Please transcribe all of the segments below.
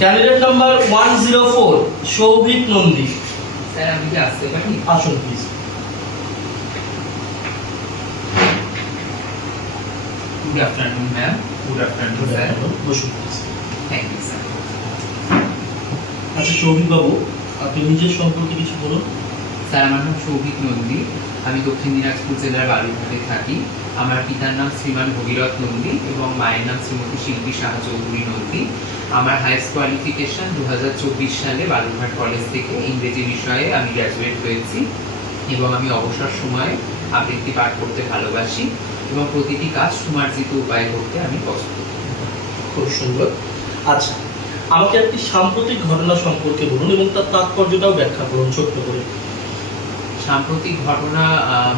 Candidate number 104 Souvik Nandi. Sir আমি কি আসতে পারি? আসুন please. Good afternoon ma'am. Good afternoon sir. বসুন প্লিজ। Thank you sir. আচ্ছা সৌভিক বাবু, আপনি নিজের সম্পর্কে কিছু বলুন। স্যার আমার নাম সৌভিক নন্দী। আমি দক্ষিণ দিনাজপুর জেলার বালুরঘাটে থাকি। আমার পিতার নাম শ্রীমান ভগীরথ নন্দী এবং মায়ের নাম শ্রীমতী শিল্পী সাহা চৌধুরী নন্দী। আমার হাইস্ট কোয়ালিফিকেশন 2024 সালে বালুরঘাট কলেজ থেকে ইংরেজি বিষয়ে আমি গ্র্যাজুয়েট হয়েছি এবং আমি অবসর সময়ে আবৃত্তি পাঠ করতে ভালোবাসি এবং প্রতিটি কাজ সুমার্জিত উপায়ে করতে আমি পছন্দ করি। খুব সুন্দর। আচ্ছা, আমাকে একটি সাম্প্রতিক ঘটনা সম্পর্কে বলুন এবং তার তাৎপর্যটাও ব্যাখ্যা করুন ছোট্ট করে। সাম্প্রতিক ঘটনা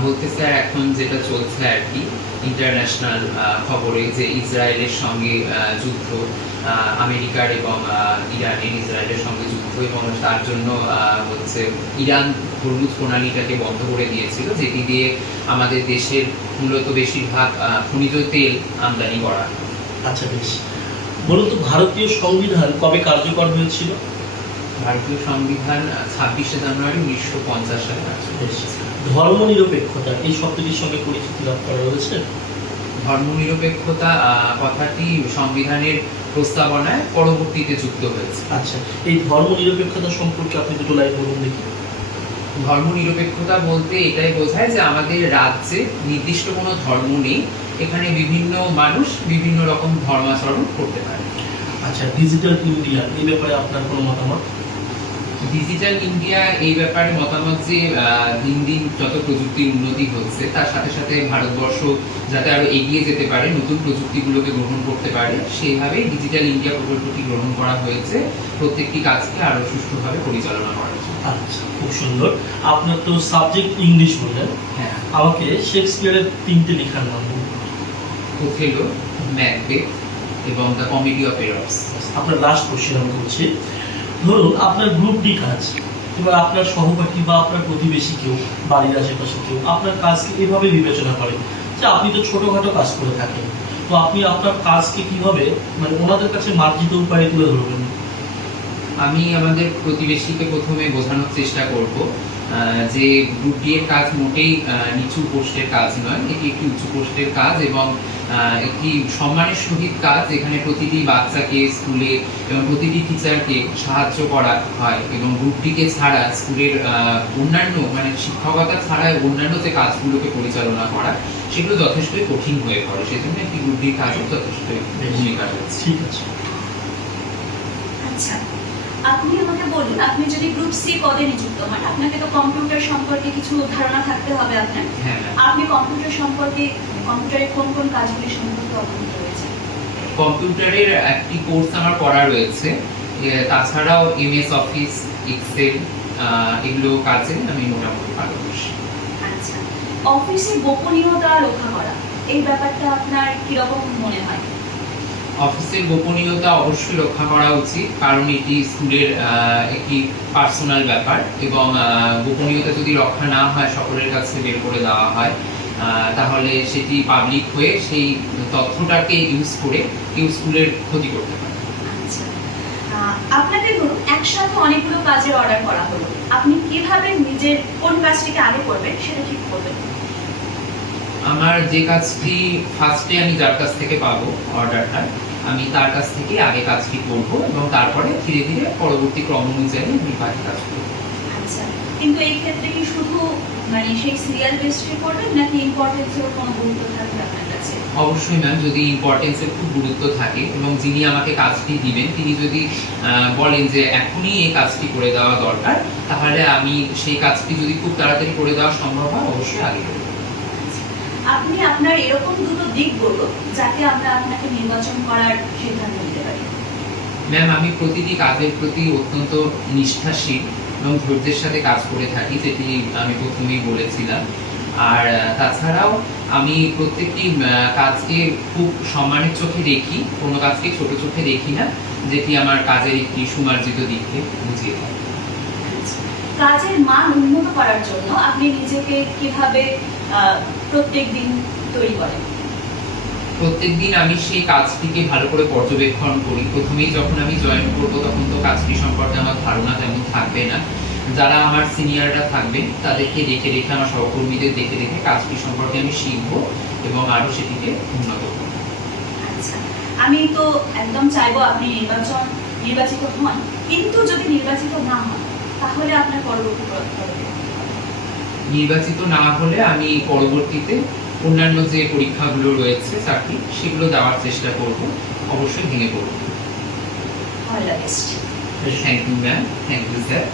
বলতে স্যার এখন যেটা চলছে আর কি ইন্টারন্যাশনাল খবরে যে ইসরায়েলের সঙ্গে যুদ্ধ, আমেরিকার এবং ইরানের ইসরায়েলের সঙ্গে যুদ্ধ এবং তার জন্য হচ্ছে ইরান হরমুজ প্রণালীটাকে বন্ধ করে দিয়েছিল, যেটি দিয়ে আমাদের দেশের মূলত বেশিরভাগ খনিজ তেল আমদানি করা। আচ্ছা বেশ, বলুন তো ভারতীয় সংবিধান কবে কার্যকর হয়েছিল? ভারতীয় সংবিধান 26শে জানুয়ারি 1950 সালে কার্যকর হয়েছে। ধর্মনিরপেক্ষতা এই শব্দটির সঙ্গে পরিচিতি লাভ করা হয়েছে? ধর্মনিরপেক্ষতা কথাটি সংবিধানের প্রস্তাবনায় পরবর্তীতে যুক্ত হয়েছে। আচ্ছা, এই ধর্মনিরপেক্ষতা সম্পর্কে আপনি দুটো লাইন বলুন দেখি। ধর্মনিরপেক্ষতা বলতে এটাই বোঝায় যে আমাদের রাজ্যে নির্দিষ্ট কোনো ধর্ম নেই, এখানে বিভিন্ন মানুষ বিভিন্ন রকম ধর্মাচরণ করতে পারে। আচ্ছা, ডিজিটাল ইন্ডিয়া এই ব্যাপারে আপনার কোনো মতামত? ডিজিটাল ইন্ডিয়া এই ব্যাপারে মতামত যে দিন দিন যত প্রযুক্তির উন্নতি হচ্ছে তার সাথে সাথে ভারতবর্ষ যাতে আরো এগিয়ে যেতে পারে, নতুন প্রযুক্তিগুলোকে গ্রহণ করতে পারে, সেইভাবেই ডিজিটাল ইন্ডিয়া প্রকল্পটি গ্রহণ করা হয়েছে প্রত্যেকটি কাজকে আরো সুষ্ঠুভাবে পরিচালনা করার জন্য। আচ্ছা, খুব সুন্দর। আপনার তো সাবজেক্ট ইংলিশ বললেন, হ্যাঁ। আমাকে শেক্সপিয়ারের 3টে লেখার নাম বলুন। ওথেলো, ম্যাকবেথ এবং দ্য কমেডি অফ এরর্স। আপনার লাস্ট কোশ্চেন আমি করছি। ধরুন আপনার গ্রুপ ডি কাজ, এবার আপনার সহপাঠী বা আপনার প্রতিবেশী কেউ, বাড়ির আশেপাশে কেউ আপনার কাজকে এভাবে বিবেচনা করে যে আপনি তো ছোটখাটো কাজ করে থাকেন, তো আপনি আপনার কাজকে কিভাবে মানে ওনাদের কাছে মার্জিত উপায়ে তুলে ধরবেন? আমি আমাদের প্রতিবেশীকে প্রথমে বোঝানোর চেষ্টা করব যে গ্রুপ ডি এর কাজ মোটেই নিচু পোস্টের কাজ নয়, এটি একটি উঁচু পোস্টের কাজ এবং একটি সম্মানের সহিত কাজ, যেখানে প্রতিটি বাচ্চাকে স্কুলে এবং প্রতিটি টিচারকে সাহায্য করা হয় এবং গ্রুপ ডিকে ছাড়া স্কুলের অন্যান্য মানে শিক্ষকতা ছাড়া অন্যান্য যে কাজগুলোকে পরিচালনা করা সেগুলো যথেষ্টই কঠিন হয়ে পড়ে, সেজন্য একটি গ্রুপ ডির কাজও যথেষ্টই ভূমিকা রয়েছে। ঠিক আছে। আচ্ছা, আপনি আমাকে বলুন, আপনি যদি গ্রুপ সি পদে নিযুক্ত হন, আপনাকে তো কম্পিউটার সম্পর্কে কিছু ধারণা থাকতে হবে আপনার। হ্যাঁ, আপনি কম্পিউটার সম্পর্কে, কম্পিউটারে কোন কোন কাজগুলি সম্পর্কে অবগত রয়েছে? কম্পিউটারের একটি কোর্স আমার করা রয়েছে, তাছাড়াও এমএস অফিস, এক্সেল এগুলো কাজে আমি মোটামুটি পারদর্শী। আচ্ছা, অফিসে গোপনীয়তা রক্ষা করা এই ব্যাপারটা আপনার কিরকম মনে হয়? অফিসের গোপনীয়তা অবশ্যই রক্ষা করা উচিত, কারণ এটি স্কুলের একটি পার্সোনাল ব্যাপার এবং গোপনীয়তা যদি রক্ষা না হয়, সকলের কাছে বের করে দেওয়া হয়, তাহলে সেটি পাবলিক হয়ে সেই তথ্যটাকে ইউজ করে কেউ স্কুলের ক্ষতি করতে পারে। আচ্ছা, আপনাকে ধরুন একসাথে অনেকগুলো কাজের অর্ডার করা হলো, আপনি কিভাবে নিজের কোন কাজটিকে আগে করবেন সেটা ঠিক করবেন? আমার যে কাজটি ফার্স্টে আমি যার কাছ থেকে পাবো অর্ডারটা, আমি তার কাছ থেকে আগে কাজটি করব এবং তারপরে ধীরে ধীরে পরবর্তী ক্রম অনুযায়ী আমি বাকি কাজ করব। আচ্ছা, কিন্তু এই ক্ষেত্রে কি শুধু মানে সেই সিরিয়াল বেসড করবেন নাকি ইম্পর্টেন্সের কোনো গুরুত্ব থাকবে আপনার কাছে? অবশ্যই ম্যাম, যদি ইম্পর্টেন্সের খুব গুরুত্ব থাকে এবং যিনি আমাকে কাজটি দিবেন তিনি যদি বলেন যে এখনই এই কাজটি করে দেওয়া দরকার, তাহলে আমি সেই কাজটি যদি খুব তাড়াতাড়ি করে দেওয়া সম্ভব হয় অবশ্যই আগে করব। আপনি আপনার এরকম দুটো দিক বলুন যাতে আমরা আপনাকে নির্বাচন করার সিদ্ধান্ত নিতে পারি। ম্যাম, আমি প্রতিটি কাজের প্রতি অত্যন্ত নিষ্ঠাশীল এবং ধৈর্যের সাথে কাজ করে থাকি, যেটি আমি প্রথমেই বলেছিলাম। আর তাছাড়াও আমি প্রত্যেকটি কাজকে খুব সম্মানের চোখে দেখি, কোনো কাজকে ছোট চোখে দেখি না, যেটি আমার কাজের একটি সুমার্জিত দিককে বুঝিয়ে দেয়। কাজের মান উন্নত করার জন্য আপনি নিজেকে কিভাবে প্রত্যেক দিন তৈরি করেন? প্রত্যেকদিন আমি সেই কাজটিকে ভালো করে পর্যবেক্ষণ করি। প্রথমেই যখন আমি জয়েন করব তখন তো কাজটি সম্পর্কে আমার ধারণা তেমন থাকবে না। যারা আমার সিনিয়ররা থাকবে তাদেরকে দেখে দেখে, আমার সহকর্মীদের দেখে দেখে কাজটি সম্পর্কে আমি শিখবো এবং আরো সেটিকে উন্নত করবো। আচ্ছা, আমি তো একদম চাইবো আপনি নির্বাচিত হন, কিন্তু যদি নির্বাচিত না হন তাহলে আপনার পরবর্তী পদক্ষেপ? নির্বাচিত না হলে আমি পরবর্তীতে অন্যান্য যে পরীক্ষাগুলো রয়েছে চাকরি, সেগুলো দেওয়ার চেষ্টা করব, অবশ্যই ভেঙে পড়ব। All the best. Thank you ma'am, thank you sir.